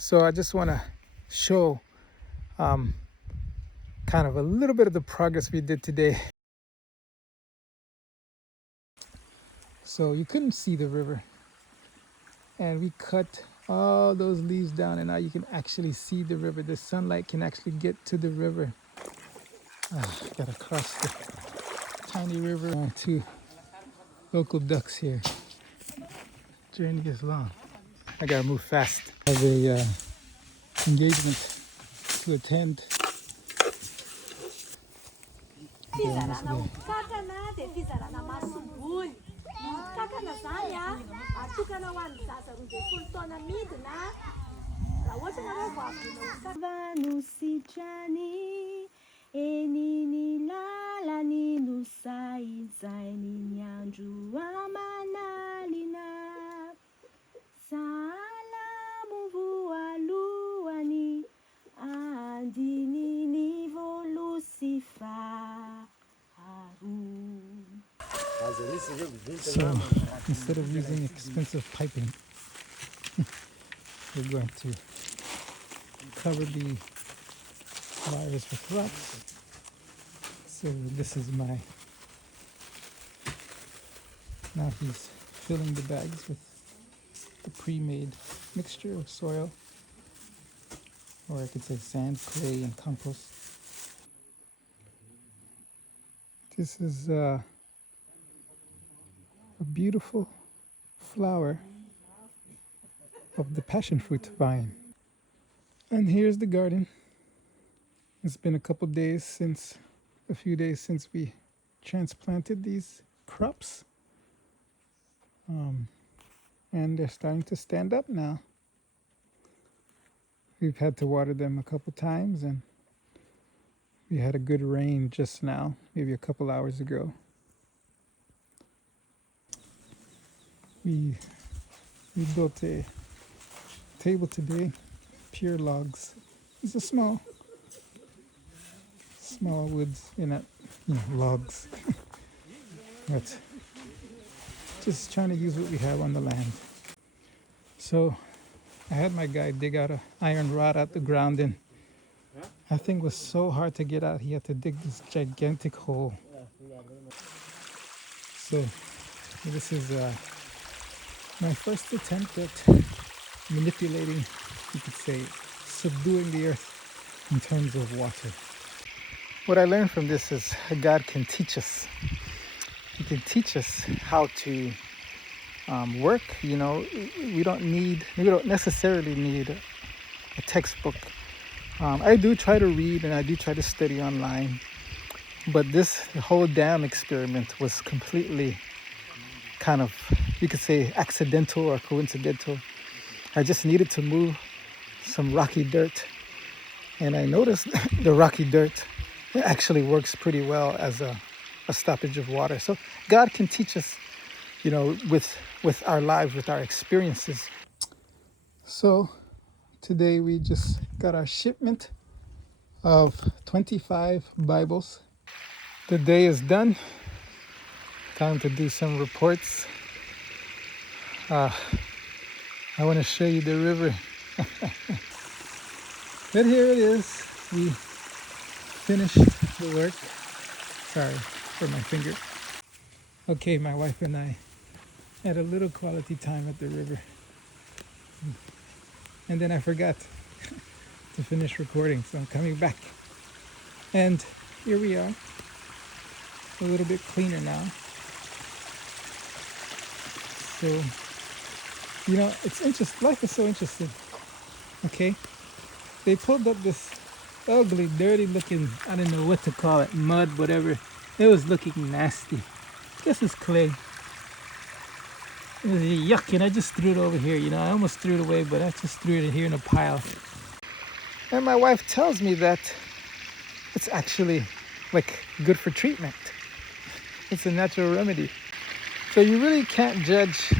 So I just want to show kind of a little bit of the progress we did today. So you couldn't see the river, and we cut all those leaves down, and now you can actually see the river. The sunlight can actually get to the river. Gotta cross the tiny river. Two local ducks here. Journey is long. I gotta move fast. I have a engagement to attend. So instead of using expensive piping, we're going to cover the wires with rocks. So this is now he's filling the bags with the pre-made mixture of soil, or I could say sand, clay, and compost. This is a beautiful flower of the passion fruit vine. And here's the garden. It's been a few days since we transplanted these crops. And they're starting to stand up now. We've had to water them a couple times, and we had a good rain just now, maybe a couple hours ago. We built a table today, pure logs. It's a small woods, logs. But just trying to use what we have on the land. So I had my guy dig out an iron rod out the ground, and that thing was so hard to get out. He had to dig this gigantic hole. So this is my first attempt at manipulating, you could say, subduing the earth in terms of water. What I learned from this is God can teach us. He can teach us how to work. We don't necessarily need a textbook. I do try to read and I do try to study online, but the whole dam experiment was completely kind of, you could say, accidental or coincidental. I just needed to move some rocky dirt, and I noticed the rocky dirt actually works pretty well as a stoppage of water. So God can teach us, with our lives, with our experiences. So today we just got our shipment of 25 Bibles. The day is done. Time to do some reports. I want to show you the river. But here it is. We finished the work. Sorry for my finger. Okay, my wife and I had a little quality time at the river. And then I forgot to finish recording, so I'm coming back. And here we are. A little bit cleaner now. So, it's interesting. Life is so interesting. Okay? They pulled up this ugly, dirty looking, I don't know what to call it, mud, whatever. It was looking nasty. This is clay. It was yuck, and I just threw it over here. I almost threw it away, but I just threw it here in a pile. And my wife tells me that it's actually good for treatment. It's a natural remedy. So you really can't judge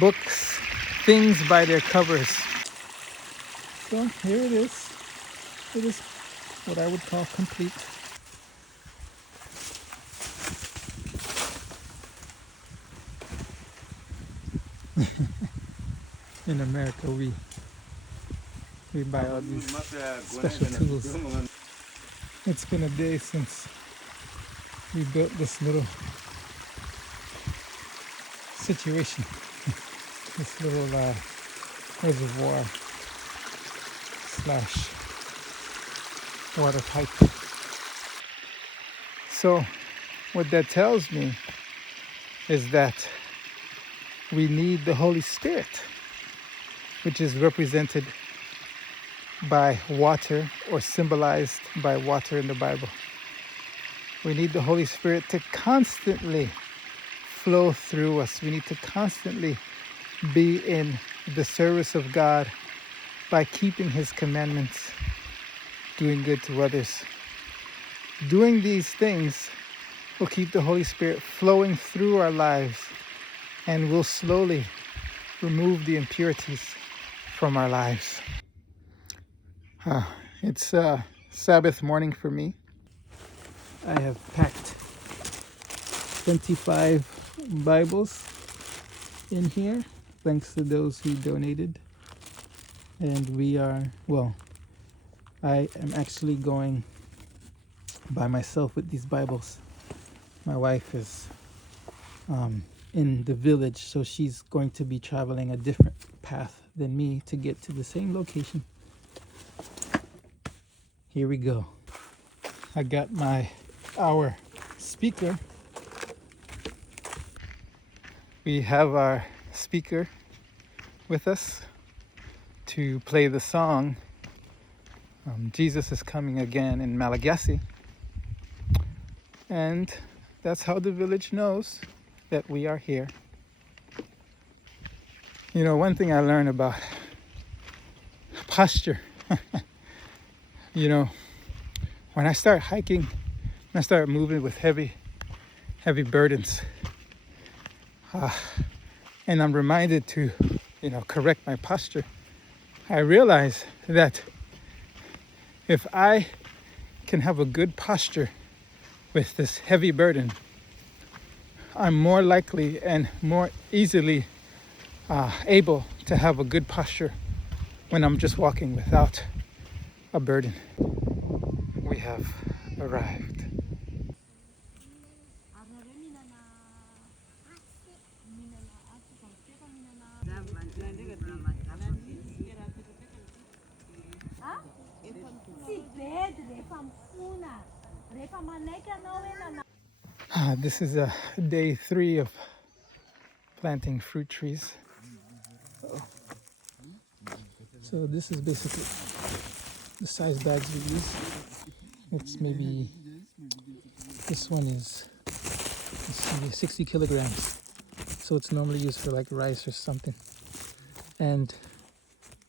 books, things by their covers. So here it is. It is what I would call complete. In America, we we buy all these special tools. It's been a day since we built this little situation, this little reservoir slash water pipe. So what that tells me is that we need the Holy Spirit, which is represented by water or symbolized by water in the Bible. We need the Holy Spirit to constantly flow through us. We need to constantly be in the service of God by keeping His commandments, doing good to others. Doing these things will keep the Holy Spirit flowing through our lives and will slowly remove the impurities from our lives. It's Sabbath morning for me. I have packed 25 Bibles in here, thanks to those who donated. And I am actually going by myself with these Bibles. My wife is in the village, so she's going to be traveling a different path than me to get to the same location. Here we go. I got our speaker. We have our speaker with us to play the song Jesus is Coming Again in Malagasy. And that's how the village knows that we are here. You know, one thing I learned about posture, you know, when I start hiking, when I start moving with heavy burdens, and I'm reminded to, correct my posture, I realize that if I can have a good posture with this heavy burden, I'm more likely and more easily able to have a good posture when I'm just walking without a burden. We have arrived. This is day 3 of planting fruit trees. So this is basically the size bags we use. It's maybe, this one is maybe 60 kilograms. So it's normally used for like rice or something. And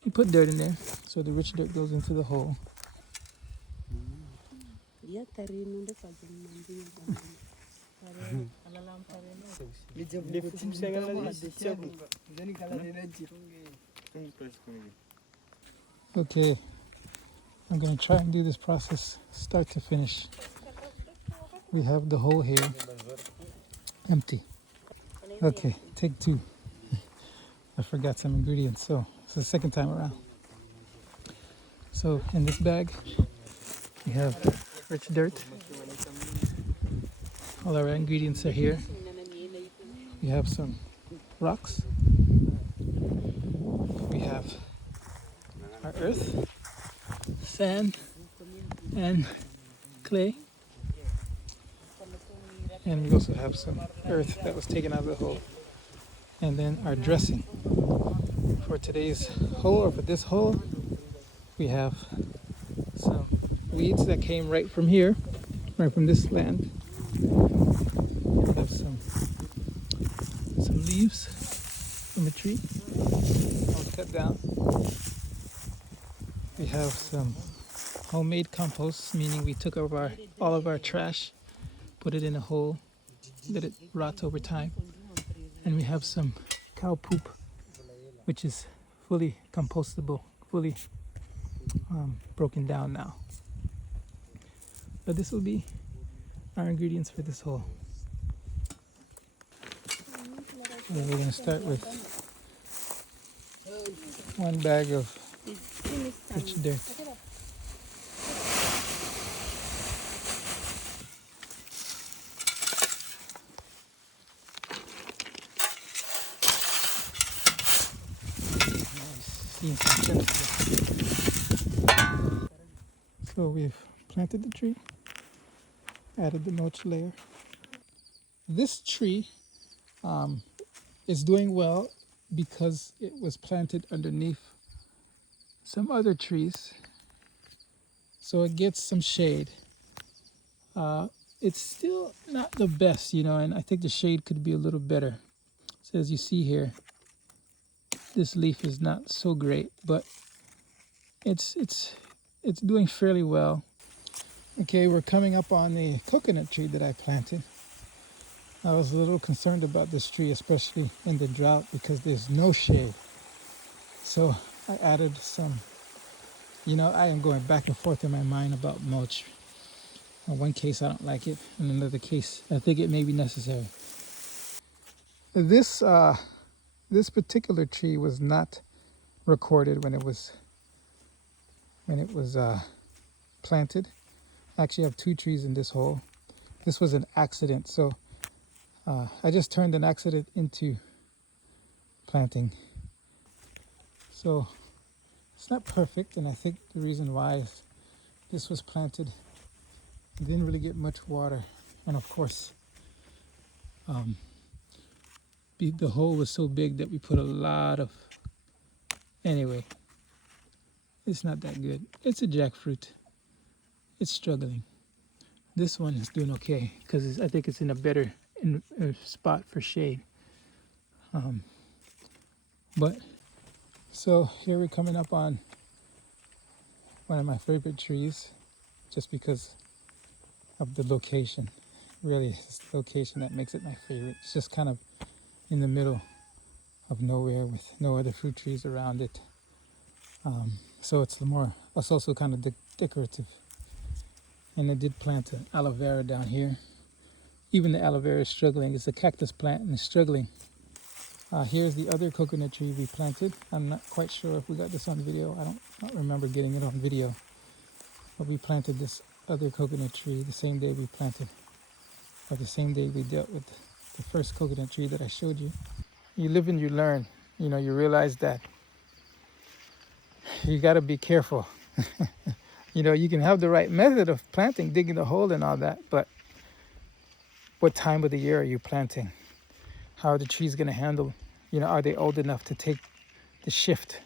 you put dirt in there, so the rich dirt goes into the hole. Okay, I'm gonna try and do this process start to finish. We have the hole here empty. Okay, take 2. I forgot some ingredients, so it's the second time around. So in this bag, we have rich dirt. All our ingredients are here. We have some rocks. We have our earth, sand, and clay. And we also have some earth that was taken out of the hole. And then our dressing. For today's hole, or for this hole, we have some weeds that came right from here, right from this land. We have some leaves from a tree that was cut down. We have some homemade compost, meaning we took all of our trash, put it in a hole, let it rot over time. And we have some cow poop, which is fully compostable, fully broken down now. But this will be our ingredients for this hole. So we're going to start with 1 bag of rich dirt. Seeing some stems here. So we've planted the tree, added the mulch layer. This tree is doing well because it was planted underneath some other trees, so it gets some shade. It's still not the best, you know, and I think the shade could be a little better. So as you see here, this leaf is not so great, but it's doing fairly well. Okay, we're coming up on the coconut tree that I planted. I was a little concerned about this tree, especially in the drought, because there's no shade. So I added some, you know, I am going back and forth in my mind about mulch. In one case, I don't like it. In another case, I think it may be necessary. This particular tree was not recorded when it was planted. I actually have two trees in this hole. This was an accident, so I just turned an accident into planting. So it's not perfect, and I think the reason why is this was planted, it didn't really get much water, and of course the hole was so big that we put a lot of, anyway, it's not that good. It's a jackfruit. It's struggling. This one is doing okay because I think it's in a better spot for shade. But so here we're coming up on one of my favorite trees, just because of the location. Really, it's the location that makes it my favorite. It's just kind of in the middle of nowhere with no other fruit trees around it. So it's also kind of decorative. And I did plant an aloe vera down here. Even the aloe vera is struggling. It's a cactus plant and it's struggling. Here's the other coconut tree we planted. I'm not quite sure if we got this on video. I don't remember getting it on video. But we planted this other coconut tree the same day we planted, or the same day we dealt with the first coconut tree that I showed you. You live and you learn. You know, you realize that you got to be careful. You know, you can have the right method of planting, digging the hole and all that, but what time of the year are you planting? How are the trees going to handle, you know, are they old enough to take the shift?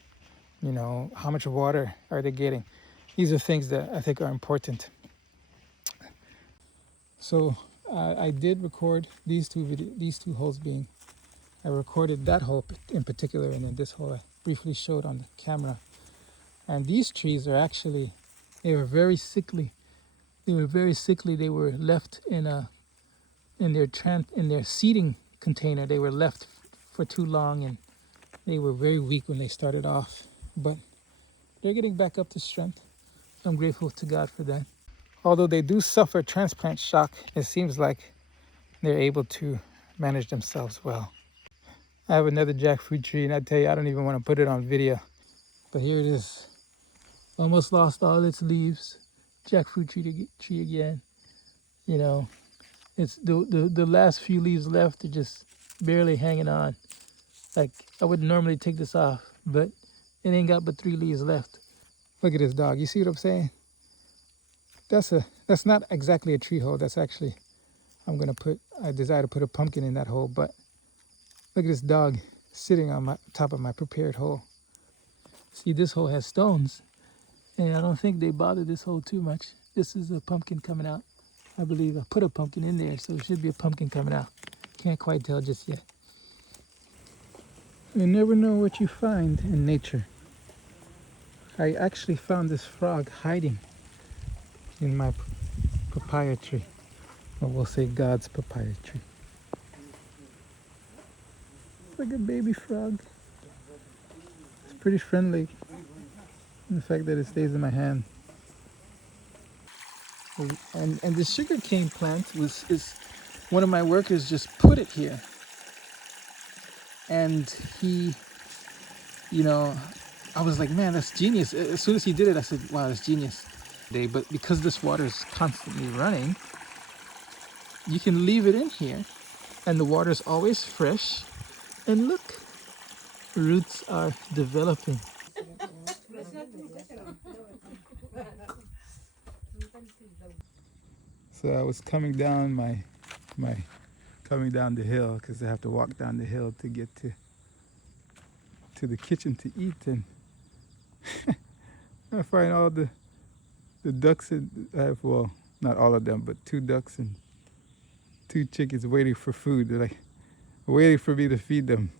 You know, how much water are they getting? These are things that I think are important. So I did record these two holes being, I recorded that hole in particular, and then this hole I briefly showed on the camera. And these trees are actually, they were very sickly. They were very sickly. They were left in their seeding container. They were left for too long, and they were very weak when they started off. But they're getting back up to strength. I'm grateful to God for that. Although they do suffer transplant shock, it seems like they're able to manage themselves well. I have another jackfruit tree, and I tell you, I don't even want to put it on video. But here it is. Almost lost all its leaves. Jackfruit tree again. You know, it's the last few leaves left are just barely hanging on. Like, I would normally take this off, but it ain't got but 3 leaves left. Look at this dog. You see what I'm saying? That's not exactly a tree hole. That's actually, I desire to put a pumpkin in that hole, but look at this dog sitting on top of my prepared hole. See, this hole has stones, and I don't think they bother this hole too much. This is a pumpkin coming out. I believe I put a pumpkin in there, so it should be a pumpkin coming out. Can't quite tell just yet. You never know what you find in nature. I actually found this frog hiding in my papaya tree. Or we'll say God's papaya tree. It's like a baby frog. It's pretty friendly. And the fact that it stays in my hand. And the sugarcane plant is one of my workers just put it here. And he, you know, I was like, man, that's genius. As soon as he did it, I said, wow, that's genius. But because this water is constantly running, you can leave it in here and the water is always fresh. And look, roots are developing. So I was coming down my coming down the hill because I have to walk down the hill to get to the kitchen to eat, and I find all the ducks and I have, well, not all of them, but 2 ducks and 2 chickens waiting for food. They're like waiting for me to feed them.